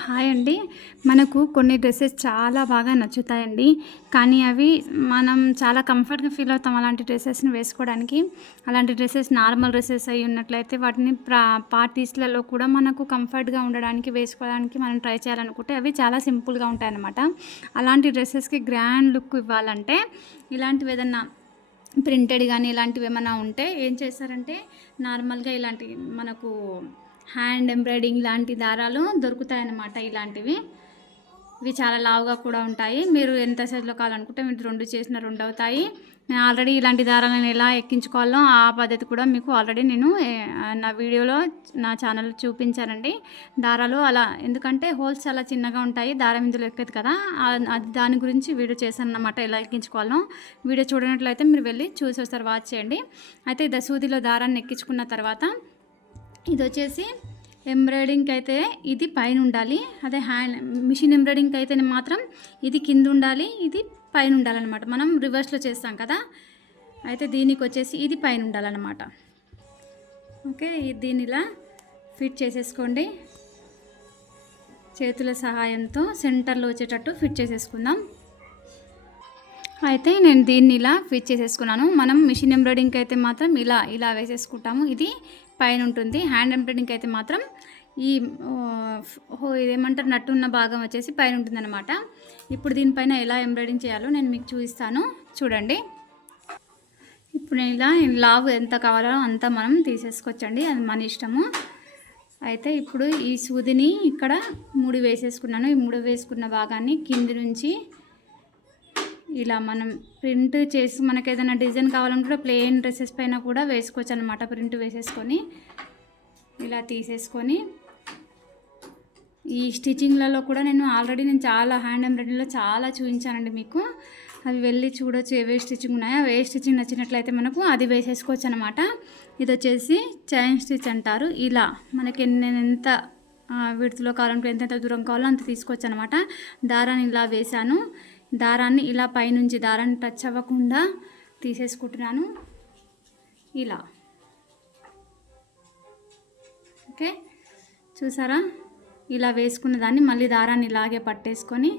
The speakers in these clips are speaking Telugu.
హాయ్ అండి. మనకు కొన్ని డ్రెస్సెస్ చాలా బాగా నచ్చుతాయండి. కానీ అవి మనం చాలా కంఫర్ట్‌గా ఫీల్ అవుతాం అలాంటి డ్రెస్సెస్‌ని వేసుకోవడానికి. అలాంటి డ్రెస్సెస్ నార్మల్ డ్రెస్సెస్ అయ్యి ఉన్నట్లయితే వాటిని పార్టీస్‌లలో కూడా మనకు కంఫర్ట్‌గా ఉండడానికి, వేసుకోవడానికి మనం ట్రై చేయాలనుకుంటే అవి చాలా సింపుల్‌గా ఉంటాయన్నమాట. అలాంటి డ్రెస్సెస్‌కి గ్రాండ్ లుక్ ఇవ్వాలంటే ఇలాంటివి ఏదన్నా ప్రింటెడ్ గానీ ఇలాంటివి ఏమన్నా ఉంటే ఏం చేస్తారంటే నార్మల్‌గా ఇలాంటి మనకు హ్యాండ్ ఎంబ్రాయిడింగ్ లాంటి దారాలు దొరుకుతాయన్నమాట. ఇవి చాలా లావుగా కూడా ఉంటాయి. మీరు ఎంత సైజులో కావాలనుకుంటే మీరు 2 చేసిన 2 అవుతాయి. నేను ఆల్రెడీ ఇలాంటి దారాలను ఎలా ఎక్కించుకోవాలో ఆ పద్ధతి కూడా మీకు ఆల్రెడీ నేను నా వీడియోలో నా ఛానల్లో చూపించానండి. దారాలు అలా ఎందుకంటే హోల్స్ చాలా చిన్నగా ఉంటాయి. దారం ఇందులో ఎక్కదు కదా, అది దాని గురించి వీడియో చేశానన్నమాట, ఎలా ఎక్కించుకోవాలో. వీడియో చూడనట్లయితే మీరు వెళ్ళి చూసి ఒకసారి వాచ్ చేయండి. అయితే సూదిలో దారాన్ని ఎక్కించుకున్న తర్వాత ఇది వచ్చేసి ఎంబ్రాయిడింగ్కి అయితే ఇది పైన ఉండాలి. అదే మిషన్ ఎంబ్రాయిడింగ్కి అయితే మాత్రం ఇది కింద ఉండాలి, ఇది పైన ఉండాలన్నమాట. మనం రివర్స్లో చేస్తాం కదా, అయితే దీనికి వచ్చేసి ఇది పైన ఉండాలన్నమాట. ఓకే, దీన్ని ఇలా ఫిట్ చేసేసుకోండి. చేతుల సహాయంతో సెంటర్లో వచ్చేటట్టు ఫిట్ చేసేసుకుందాం. అయితే నేను దీన్ని ఇలా ఫిట్ చేసేసుకున్నాను. మనం మిషన్ ఎంబ్రాయిడింగ్కి అయితే మాత్రం ఇలా వేసేసుకుంటాము, ఇది పైన ఉంటుంది. హ్యాండ్ ఎంబ్రాయిడింగ్కి అయితే మాత్రం ఇదేమంటారు నట్టు ఉన్న భాగం వచ్చేసి పైన ఉంటుందన్నమాట. ఇప్పుడు దీనిపైన ఎలా ఎంబ్రాయిడింగ్ చేయాలో నేను మీకు చూపిస్తాను, చూడండి. ఇప్పుడు నేను ఇలా లావు ఎంత కావాలో అంత మనం తీసేసుకోవచ్చండి, అది మన ఇష్టము. అయితే ఇప్పుడు ఈ సూదిని ఇక్కడ 3 వేసేసుకున్నాను. ఈ 3 వేసుకున్న భాగాన్ని కింది నుంచి ఇలా మనం ప్రింట్ చేసి మనకు ఏదైనా డిజైన్ కావాలంటే ప్లెయిన్ డ్రెస్సెస్ పైన కూడా వేసుకోవచ్చు అనమాట. ప్రింట్ వేసేసుకొని ఇలా తీసేసుకొని ఈ స్టిచ్చింగ్లలో కూడా నేను చాలా హ్యాండ్ ఎంబ్రాయిడరీలో చాలా చూపించానండి మీకు. అవి వెళ్ళి చూడొచ్చు ఏవే స్టిచ్చింగ్ ఉన్నాయో. ఏ స్టిచ్చింగ్ నచ్చినట్లయితే మనకు అది వేసేసుకోవచ్చు అనమాట. ఇది వచ్చేసి చైన్ స్టిచ్ అంటారు. ఇలా మనకి ఎంత విడుతులో కావాలంటే ఎంత దూరం కావాలో అంత తీసుకోవచ్చు అనమాట. దారాన్ని ఇలా వేసాను. దారాన్ని ఇలా పైనుంచి దారాన్ని టచ్ అవ్వకుండా తీసేసుకుంటున్నాను ఇలా. ఓకే, చూసారా? ఇలా వేసుకున్న దాన్ని మళ్ళీ దారాన్ని ఇలాగే పట్టేసుకొని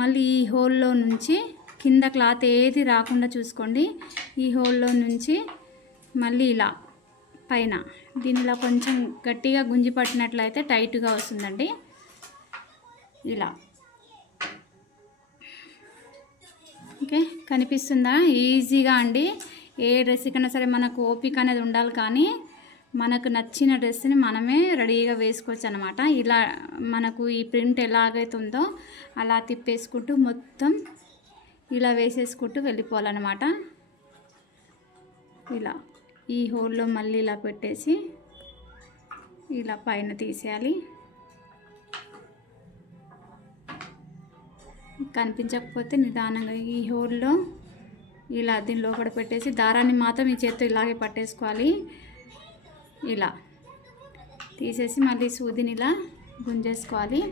మళ్ళీ ఈ హోల్లో నుంచి కింద క్లాత్ ఏది రాకుండా చూసుకోండి. ఈ హోల్లో నుంచి మళ్ళీ ఇలా పైన దీన్ని ఇలా కొంచెం గట్టిగా గుంజి పట్టినట్లయితే టైట్గా వస్తుందండి. ఇలా ఓకే, కనిపిస్తుందా? ఈజీగా అండి. ఏ డ్రెస్ కన్నా సరే మనకు ఓపిక అనేది ఉండాలి, కానీ మనకు నచ్చిన డ్రెస్ని మనమే రెడీగా వేసుకోవచ్చు అనమాట. ఇలా మనకు ఈ ప్రింట్ ఎలాగైతుందో అలా తిప్పేసుకుంటూ మొత్తం ఇలా వేసేసుకుంటూ వెళ్ళిపోవాలన్నమాట. ఇలా ఈ హోల్లో మళ్ళీ ఇలా పెట్టేసి ఇలా పైన తీసేయాలి. కనిపించకపోతే నిదానంగా ఈ హోల్లో ఇలా దీని లోపల పెట్టేసి దారాన్ని మాత్రం ఈ చేత్తో ఇలాగే పట్టేసుకోవాలి. ఇలా తీసేసి మళ్ళీ సూదిని ఇలా గుంజేసుకోవాలి.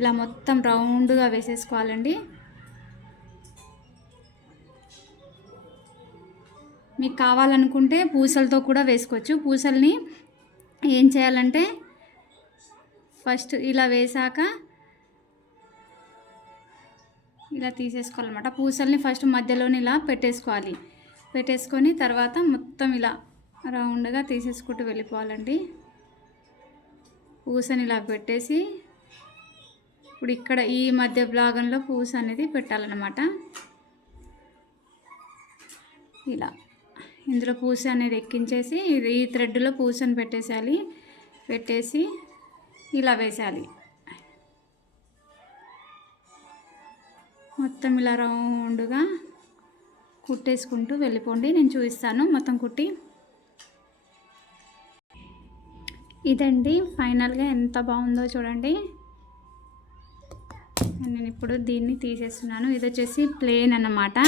ఇలా మొత్తం రౌండ్గా వేసేసుకోవాలండి. మీకు కావాలనుకుంటే పూసలతో కూడా వేసుకోవచ్చు. పూసల్ని ఏం చేయాలంటే ఫస్ట్ ఇలా వేసాక ఇలా తీసేసుకోవాలన్నమాట. పూసల్ని ఫస్ట్ మధ్యలోని ఇలా పెట్టేసుకొని తర్వాత మొత్తం ఇలా రౌండ్గా తీసేసుకుంటూ వెళ్ళిపోవాలండి. పూసని ఇలా పెట్టేసి ఇప్పుడు ఇక్కడ ఈ మధ్య భాగంలో పూస అనేది పెట్టాలన్నమాట. ఇలా ఇందులో పూస అనేది ఎక్కించేసి ఈ థ్రెడ్లో పూసని పెట్టేసి ఇలా వేసేయాలి. మొత్తం ఇలా రౌండ్గా కుట్టేసుకుంటూ వెళ్ళిపోండి. నేను చూపిస్తాను మొత్తం కుట్టి. ఇదండి ఫైనల్గా ఎంత బాగుందో చూడండి. నేను ఇప్పుడు దీన్ని తీసేస్తున్నాను. ఇది వచ్చేసి ప్లేన్ అన్నమాట,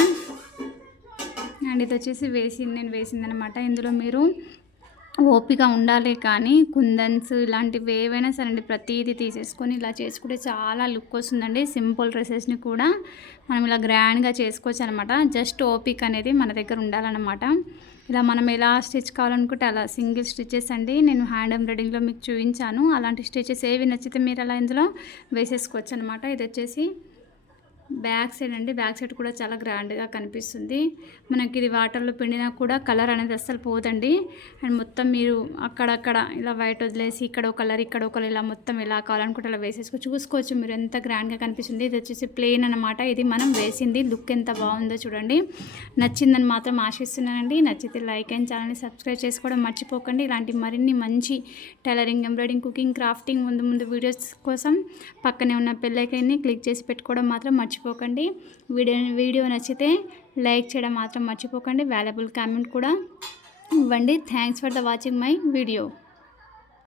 అండ్ ఇది వచ్చేసి నేను వేసిందనమాట. ఇందులో మీరు ఓపిక ఉండాలి, కానీ కుందన్స్ ఇలాంటివి ఏవైనా సరే అండి ప్రతిదీ తీసేసుకొని ఇలా చేసుకుంటే చాలా లుక్ వస్తుందండి. సింపుల్ డ్రెస్సెస్ని కూడా మనం ఇలా గ్రాండ్గా చేసుకోవచ్చు అనమాట. జస్ట్ ఓపిక అనేది మన దగ్గర ఉండాలన్నమాట. ఇలా మనం ఎలా స్టిచ్ కావాలనుకుంటే అలా సింగిల్ స్టిచెస్ అండి. నేను హ్యాండ్ ఎంబ్రాయిడింగ్‌లో మీకు చూపించాను. అలాంటి స్టిచెస్ ఏవి నచ్చితే మీరు అలా ఇందులో వేసేసుకోవచ్చు అనమాట. ఇది వచ్చేసి బ్యాక్ సైడ్ అండి. బ్యాక్ సైడ్ కూడా చాలా గ్రాండ్‌గా కనిపిస్తుంది. మనకి ఇది వాటర్‌లో పిండినా కూడా కలర్ అనేది అస్సలు పోదండి. అండ్ మొత్తం మీరు అక్కడక్కడ ఇలా వైట్ వదిలేసి ఇక్కడ ఒక కలర్, ఇక్కడ ఒక కలర్ ఇలా మొత్తం ఎలా కావాలనుకుంటే అలా చూసుకోవచ్చు మీరు ఎంత గ్రాండ్‌గా కనిపిస్తుంది. ఇది వచ్చేసి ప్లెయిన్ అనమాట. ఇది మనం వేసింది. లుక్ ఎంత బాగుందో చూడండి. నచ్చిందని మాత్రం ఆశిస్తున్నానండి. నచ్చితే లైక్ అండ్ ఛానల్ని సబ్స్క్రైబ్ చేసుకోవడం మర్చిపోకండి. ఇలాంటి మరిన్ని మంచి టైలరింగ్, ఎంబ్రాయిడింగ్, కుకింగ్, క్రాఫ్టింగ్ ముందు వీడియోస్ కోసం పక్కనే ఉన్న బెల్ ఐకాన్ని క్లిక్ చేసి పెట్టుకోవడం మాత్రం మర్చిపోకండి. వీడియో నచ్చితే లైక్ చేయడం మాత్రం మర్చిపోకండి. వాల్యుబుల్ కామెంట్ కూడా ఇవ్వండి. Thanks for the watching my video.